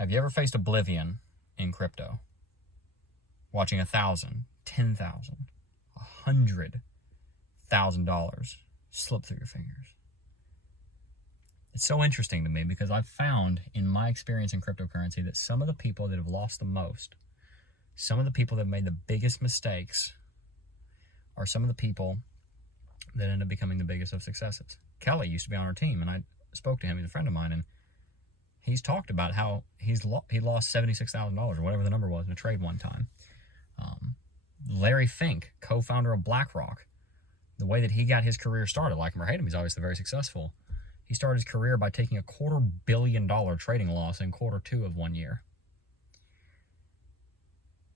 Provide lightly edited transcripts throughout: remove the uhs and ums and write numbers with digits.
Have you ever faced oblivion in crypto? Watching $1,000, $10,000, $100,000 slip through your fingers. It's so interesting to me because I've found in my experience in cryptocurrency that some of the people that have lost the most, some of the people that have made the biggest mistakes are some of the people that end up becoming the biggest of successes. Kelly used to be on our team, and I spoke to him. He's a friend of mine, and he's talked about how he lost $76,000 or whatever the number was in a trade one time. Larry Fink, co-founder of BlackRock, the way that he got his career started, like him or hate him, he's obviously very successful. He started his career by taking a $250 million trading loss in Q2 of 1 year.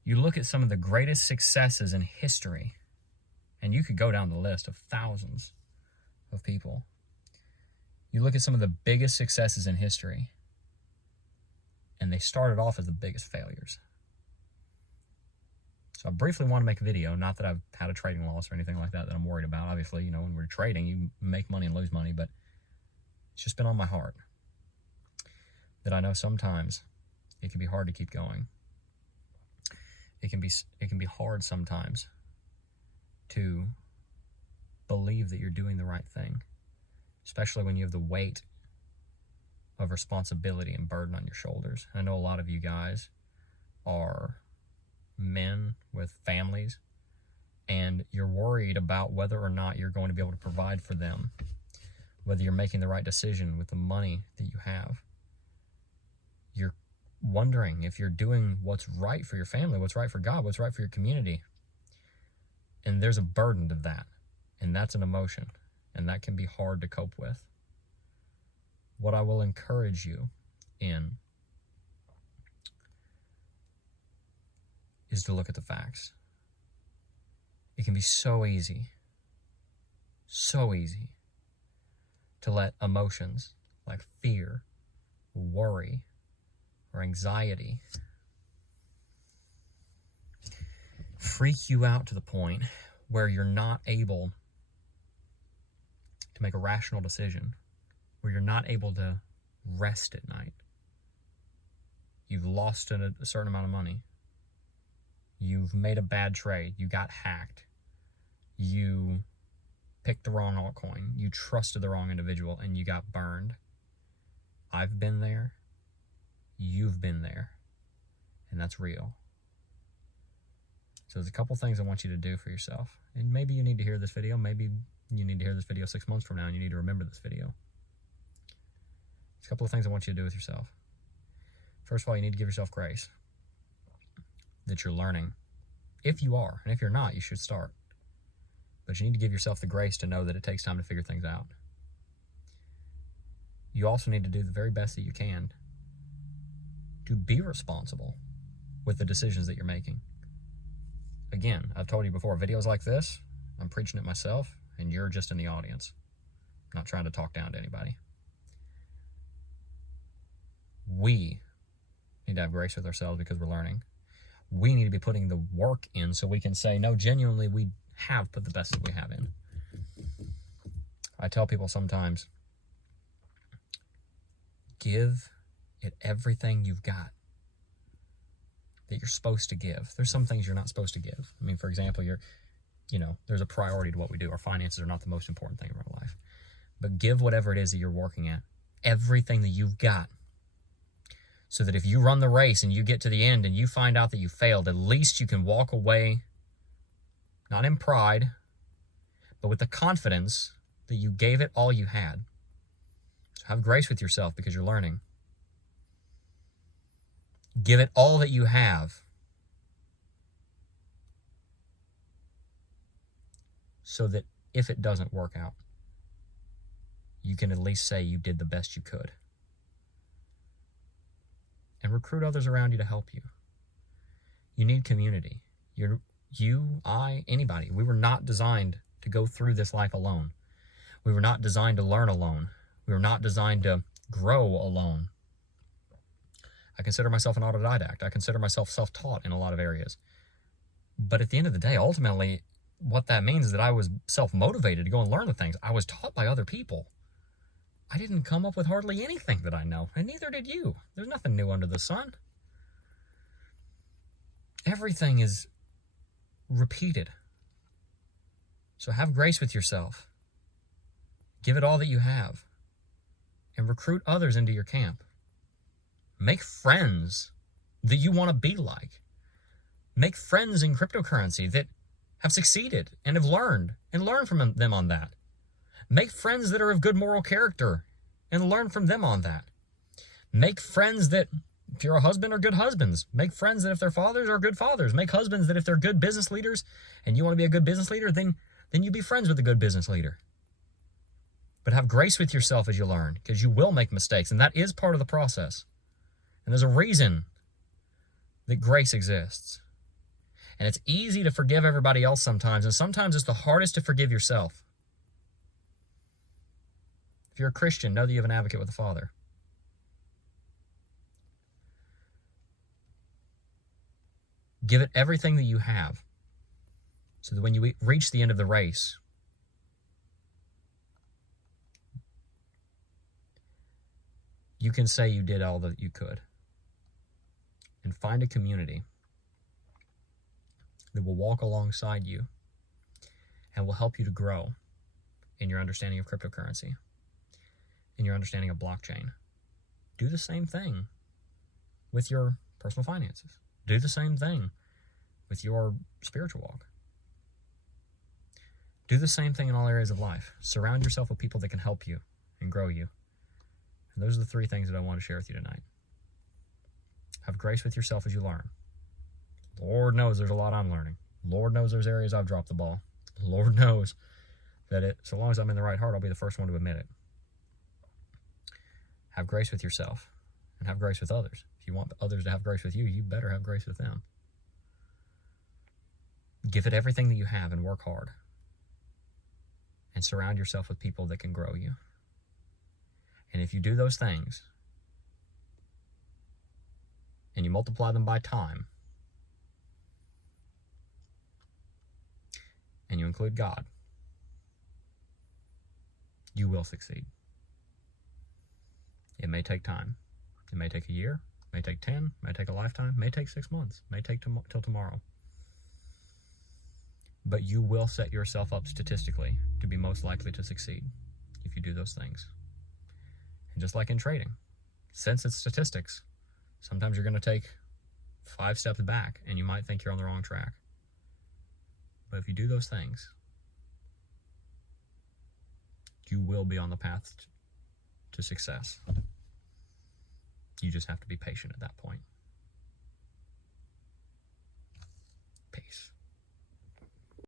You look at some of the greatest successes in history, and you could go down the list of thousands of people. You look at some of the biggest successes in history, and they started off as the biggest failures. So I briefly want to make a video, not that I've had a trading loss or anything like that I'm worried about. Obviously, when we're trading, you make money and lose money, but it's just been on my heart that I know sometimes it can be hard to keep going. It can be hard sometimes to believe that you're doing the right thing, especially when you have the weight of responsibility and burden on your shoulders. I know a lot of you guys are men with families, and you're worried about whether or not you're going to be able to provide for them, whether you're making the right decision with the money that you have. You're wondering if you're doing what's right for your family, what's right for God, what's right for your community. And there's a burden to that, and that's an emotion, and that can be hard to cope with. What I will encourage you in is to look at the facts. It can be so easy to let emotions like fear, worry, or anxiety freak you out to the point where you're not able to make a rational decision, where you're not able to rest at night. You've lost a certain amount of money. You've made a bad trade. You got hacked. You picked the wrong altcoin. You trusted the wrong individual and you got burned. I've been there. You've been there. And that's real. So there's a couple things I want you to do for yourself. And maybe you need to hear this video. Maybe you need to hear this video 6 months from now and you need to remember this video. There's a couple of things I want you to do with yourself. First of all, you need to give yourself grace that you're learning. If you are, and if you're not, you should start. But you need to give yourself the grace to know that it takes time to figure things out. You also need to do the very best that you can to be responsible with the decisions that you're making. Again, I've told you before, videos like this, I'm preaching it myself, and you're just in the audience. I'm not trying to talk down to anybody. We need to have grace with ourselves because we're learning. We need to be putting the work in so we can say, no, genuinely, we have put the best that we have in. I tell people sometimes, give it everything you've got that you're supposed to give. There's some things you're not supposed to give. I mean, for example, there's a priority to what we do. Our finances are not the most important thing in our life. But give whatever it is that you're working at, everything that you've got, so that if you run the race and you get to the end and you find out that you failed, at least you can walk away, not in pride, but with the confidence that you gave it all you had. So have grace with yourself because you're learning. Give it all that you have so that if it doesn't work out, you can at least say you did the best you could. And recruit others around you to help you. You need community. You, I, anybody. We were not designed to go through this life alone. We were not designed to learn alone. We were not designed to grow alone. I consider myself an autodidact. I consider myself self-taught in a lot of areas. But at the end of the day, ultimately, what that means is that I was self-motivated to go and learn the things. I was taught by other people. I didn't come up with hardly anything that I know, and neither did you. There's nothing new under the sun. Everything is repeated. So have grace with yourself. Give it all that you have. And recruit others into your camp. Make friends that you want to be like. Make friends in cryptocurrency that have succeeded and have learned, and learn from them on that. Make friends that are of good moral character and learn from them on that. Make friends that, if you're a husband, are good husbands. Make friends that if they're fathers, are good fathers. Make husbands that if they're good business leaders and you want to be a good business leader, then you be friends with a good business leader. But have grace with yourself as you learn, because you will make mistakes, and that is part of the process. And there's a reason that grace exists. And it's easy to forgive everybody else sometimes, and sometimes it's the hardest to forgive yourself. If you're a Christian, know that you have an advocate with the Father. Give it everything that you have, so that when you reach the end of the race, you can say you did all that you could. And find a community that will walk alongside you and will help you to grow in your understanding of cryptocurrency, in your understanding of blockchain. Do the same thing with your personal finances. Do the same thing with your spiritual walk. Do the same thing in all areas of life. Surround yourself with people that can help you and grow you. And those are the three things that I want to share with you tonight. Have grace with yourself as you learn. Lord knows there's a lot I'm learning. Lord knows there's areas I've dropped the ball. Lord knows that so long as I'm in the right heart, I'll be the first one to admit it. Have grace with yourself and have grace with others. If you want others to have grace with you, you better have grace with them. Give it everything that you have and work hard. And surround yourself with people that can grow you. And if you do those things, and you multiply them by time, and you include God, you will succeed. It may take time. It may take a year, may take 10, may take a lifetime, may take 6 months, may take till tomorrow. But you will set yourself up statistically to be most likely to succeed if you do those things. And just like in trading, since it's statistics, sometimes you're going to take 5 steps back and you might think you're on the wrong track. But if you do those things, you will be on the path to success. You just have to be patient at that point.